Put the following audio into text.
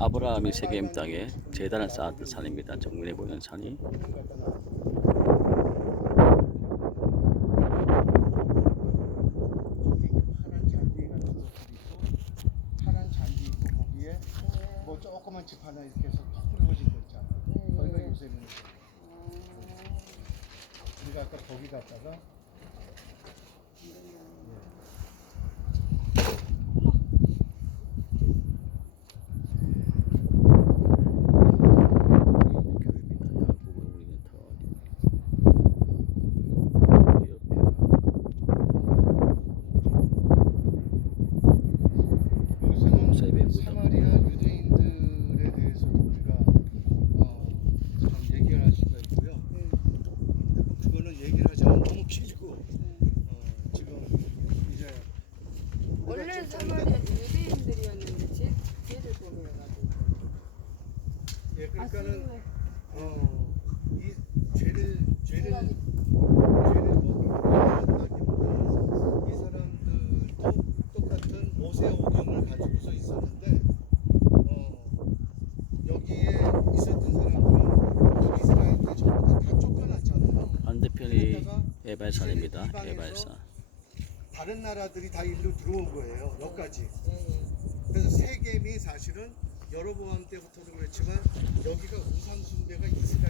아브라함이 세겜 땅에 제단을 쌓았던 산입니다. 정면에 보이는 산이 저기 파란 잔디 같은 것들이 있고 파란 잔디 있고 거기에 뭐 조그만 집 하나 이렇게 해서 턱 뚫어진 거 있잖아. 거기가 요새는 우리가 아까 거기 갔다가 교회입니다. 야구를 우리는 터 세배 무덤. 사마리아 유대인들에 대해서도 우리가 어, 참 얘기를 할 수가 있고요. 근데 뭐 그거는 얘기를 하자면 너무 길고 어, 지금 이제 우리가 원래 좀 사마리아 유대인들이었는데 죄, 죄를 범해가지고 예, 아, 그러니까는 네. 어, 이 죄를 죄를 죄라니. 죄를 먹기보다는 이 사람들도 똑같은 오경을 가지고서 있었는데 어, 여기에 있었던 사람들은 이스라엘들 전부 다, 다 쫓겨났잖아요. 반대편이 에발산입니다. 에발산. 다른 나라들이 다 일로 들어온 거예요. 여기까지. 그래서 세겜이 사실은 여로보암 때부터도 그렇지만 여기가 우상 숭배가 이스라엘